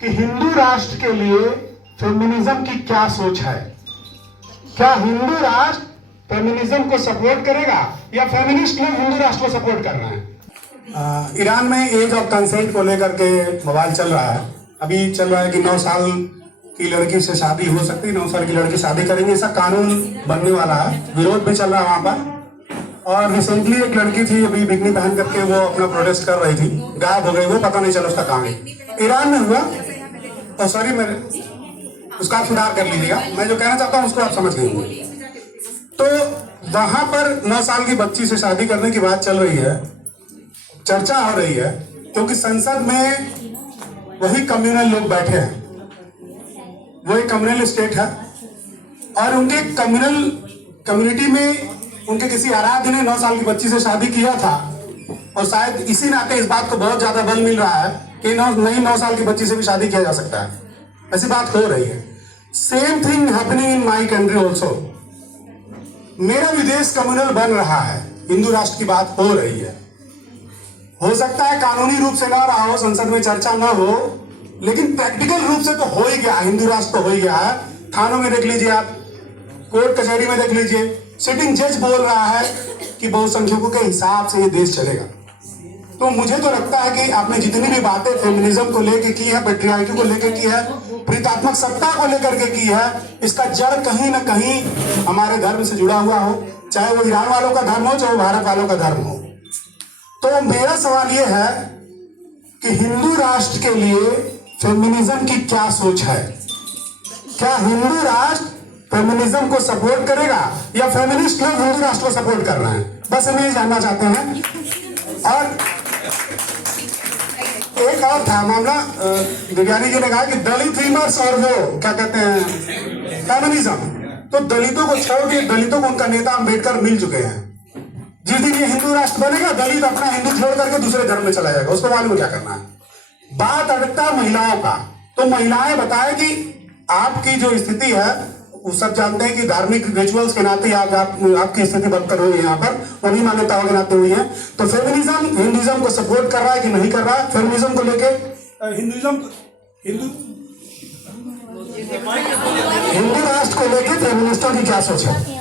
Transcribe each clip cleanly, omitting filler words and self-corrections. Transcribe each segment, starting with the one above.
कि हिंदू राष्ट्र के लिए फेमिनिज्म की क्या सोच है। क्या हिंदू राष्ट्र फेमिनिज्म को सपोर्ट करेगा या फेमिनिस्ट लोग हिंदू राष्ट्र को सपोर्ट कर रहे हैं। ईरान में एज ऑफ कंसेंट को लेकर के बवाल चल रहा है। अभी चल रहा है कि 9 साल की लड़की से शादी हो सकती है, 9 साल की लड़की शादी करेंगे, ऐसा कानून बनने वाला है। विरोध भी चल रहा है वहाँ पर। और रिसेंटली एक लड़की थी अभी बिकनी पहन करके वो अपना प्रोटेस्ट कर रही थी, गायब हो गई, वो पता नहीं चला उसका कहाँ है। ईरान में हुआ। तो सॉरी, मेरे उसका आप सुधार कर लीजिएगा, मैं जो कहना चाहता हूँ उसको आप समझ गए। तो वहां पर 9 साल की बच्ची से शादी करने की बात चल रही है, चर्चा हो रही है, क्योंकि संसद में वही कम्युनल लोग बैठे हैं। वो एक कम्युनल स्टेट है और उनके कम्युनल कम्युनिटी में उनके किसी आराध्य ने 9 साल की बच्ची से शादी किया था। और शायद इसी नाते इस बात को बहुत ज्यादा बल मिल रहा है कि 9 साल की बच्ची से भी शादी किया जा सकता है। ऐसी बात हो रही है। Same thing happening in my country also. मेरा विदेश कम्युनल बन रहा है, हिंदू राष्ट्र की बात हो रही है। हो सकता है कानूनी रूप से ना रहा हो, संसद में चर्चा ना हो, लेकिन प्रैक्टिकल रूप से तो हो ही गया। हिंदू राष्ट्र तो हो ही गया है। थानों में देख लीजिए, आप कोर्ट कचहरी में देख लीजिए, सिटिंग जज बोल रहा है कि बहुसंख्यकों के हिसाब से ये देश चलेगा। तो मुझे तो लगता है कि आपने जितनी भी बातें फेमिनिज्म को लेकर की है, पेट्रियार्की को लेकर की है, प्रीतात्मक सत्ता को लेकर के की है, इसका जड़ कहीं ना कहीं हमारे धर्म से जुड़ा हुआ हो, चाहे वो ईरान वालों का धर्म हो, चाहे वो भारत वालों का धर्म हो। तो मेरा सवाल ये है कि हिंदू राष्ट्र के लिए फेमिनिज्म की क्या सोच है। क्या हिंदू राष्ट्र फेमिनिज्म को सपोर्ट करेगा या फेमिनिस्ट लोग हिंदू राष्ट्र को सपोर्ट कर रहे हैं। बस हम ये जानना चाहते हैं। और एक और था मामला, विज्ञानी जी ने कहा कि दलित विमर्श और वो क्या कहते हैं फेमिनिज्म। तो दलितों को छोड़ के, दलितों को उनका नेता अम्बेडकर मिल चुके हैं। जिस दिन ये हिंदू राष्ट्र बनेगा, दलित अपना हिंदू छोड़ करके दूसरे धर्म में चला जाएगा, उसको मालूम क्या करना है। बात अड़कता है महिलाओं का। तो महिलाएं बताएं कि आपकी जो स्थिति है, वो सब जानते हैं कि धार्मिक रिचुअल्स के नाते आपकी स्थिति बदतर हुई है, यहाँ पर उन्हीं मान्यताओं के नाते हुई है। तो फेमिनिज्म हिंदुइज्म को सपोर्ट कर रहा है कि नहीं कर रहा है। फेमिनिज्म को लेके हिंदू राष्ट्र को लेके फेमिनिस्टों की क्या सोच है।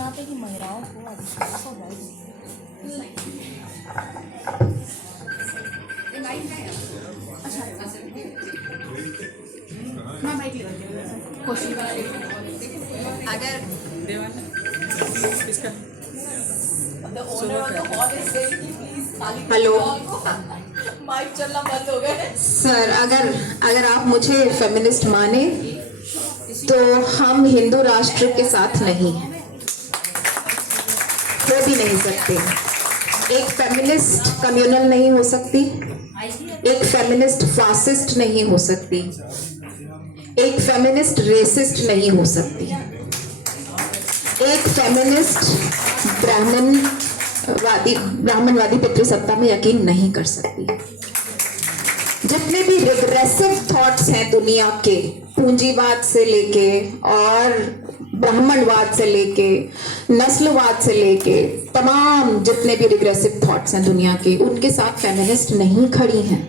हेलो माइक चलना बंद हो गया सर। अगर आप मुझे फेमिनिस्ट माने तो हम हिंदू राष्ट्र के साथ नहीं हैं, हो भी नहीं सकते। एक फेमिनिस्ट कम्युनल नहीं हो सकती, एक फेमिनिस्ट फासिस्ट नहीं हो सकती, एक फेमिनिस्ट रेसिस्ट नहीं हो सकती, एक फेमिनिस्ट ब्राह्मणवादी पितृसत्ता में यकीन नहीं कर सकती। जितने भी रिग्रेसिव थॉट्स हैं दुनिया के, पूंजीवाद से लेके और ब्राह्मणवाद से लेके नस्लवाद से लेके तमाम जितने भी रिग्रेसिव थॉट्स हैं दुनिया के, उनके साथ फेमिनिस्ट नहीं खड़ी हैं।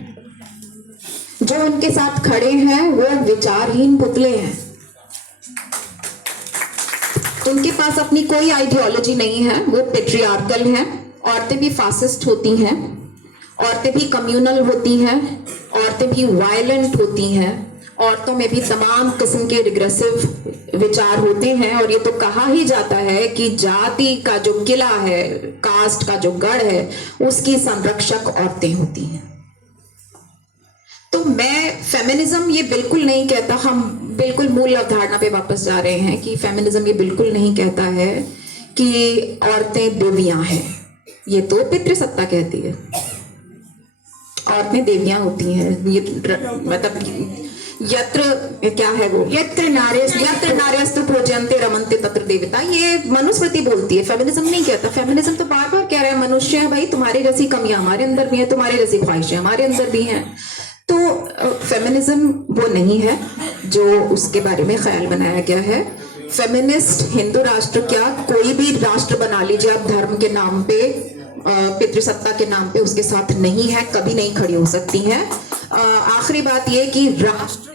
जो उनके साथ खड़े हैं वो विचारहीन पुतले हैं। उनके पास अपनी कोई आइडियोलॉजी नहीं है, वो पेट्रियार्कल हैं। औरतें भी फासिस्ट होती हैं, औरतें भी कम्युनल होती हैं, औरतें भी वायलेंट होती हैं, औरतों में भी तमाम किस्म के रिग्रेसिव विचार होते हैं। और ये तो कहा ही जाता है कि जाति का जो किला है, कास्ट का जो गढ़ है, उसकी संरक्षक औरतें होती हैं। तो मैं फेमिनिज्म ये बिल्कुल नहीं कहता, हम बिल्कुल मूल अवधारणा पे वापस जा रहे हैं कि फेमिनिज्म ये बिल्कुल नहीं कहता है कि औरतें देवियां हैं। ये तो पितृसत्ता कहती है, औरतें देवियां होती हैं। ये मतलब यत्र क्या है वो, यत्र नार्यस्तु पूजन्ते रमन्ते तत्र देवता, ये मनुस्मृति बोलती है, फेमिनिज्म नहीं कहता। फेमिनिज्म तो बार बार कह रहा है मनुष्य है भाई, तुम्हारी जैसी कमियां हमारे अंदर भी है, तुम्हारी जैसी ख्वाहिशें हमारे अंदर भी हैं। तो फेमिनिज्म वो नहीं है जो उसके बारे में ख्याल बनाया गया है। फेमिनिस्ट हिंदू राष्ट्र क्या, कोई भी राष्ट्र बना लीजिए आप धर्म के नाम पे, पितृसत्ता के नाम पे, उसके साथ नहीं है, कभी नहीं खड़ी हो सकती हैं। आखिरी बात ये कि राष्ट्र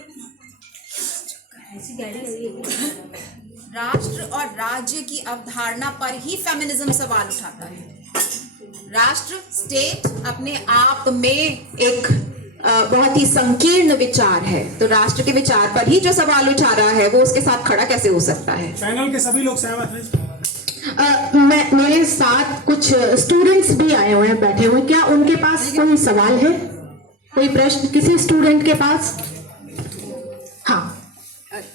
राष्ट्र और राज्य की अवधारणा पर ही फेमिनिज्म सवाल उठाता है। राष्ट्र स्टेट अपने आप में एक बहुत ही संकीर्ण विचार है, तो राष्ट्र के विचार पर ही जो सवाल उठा रहा है वो उसके साथ खड़ा कैसे हो सकता है। पैनल के सभी लोग सहमत हैं। मेरे साथ कुछ स्टूडेंट्स भी आए हुए हैं, बैठे हुए, क्या उनके पास कोई सवाल है, कोई प्रश्न किसी स्टूडेंट के पास? हाँ,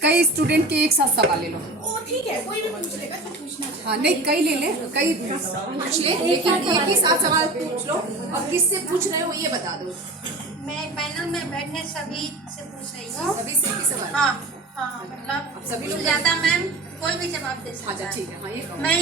कई स्टूडेंट के एक साथ सवाल ले लो। ओ ठीक है, कोई भी पूछ लेगा तो पूछना चाहिए। हाँ नहीं, कई ले ले, कई पूछ ले, लेकिन एक ही साथ सवाल पूछ लो और किससे पूछ रहे हो ये बता दो। मैं पैनल में बैठने सभी से पूछ रही हूँ। सभी से ही सवाल। हाँ हाँ, मतलब सभी लोग ज्यादा मैम कोई भी जवाब दे सकता है। अच्छा ठीक है, हाँ ये कहो। मैं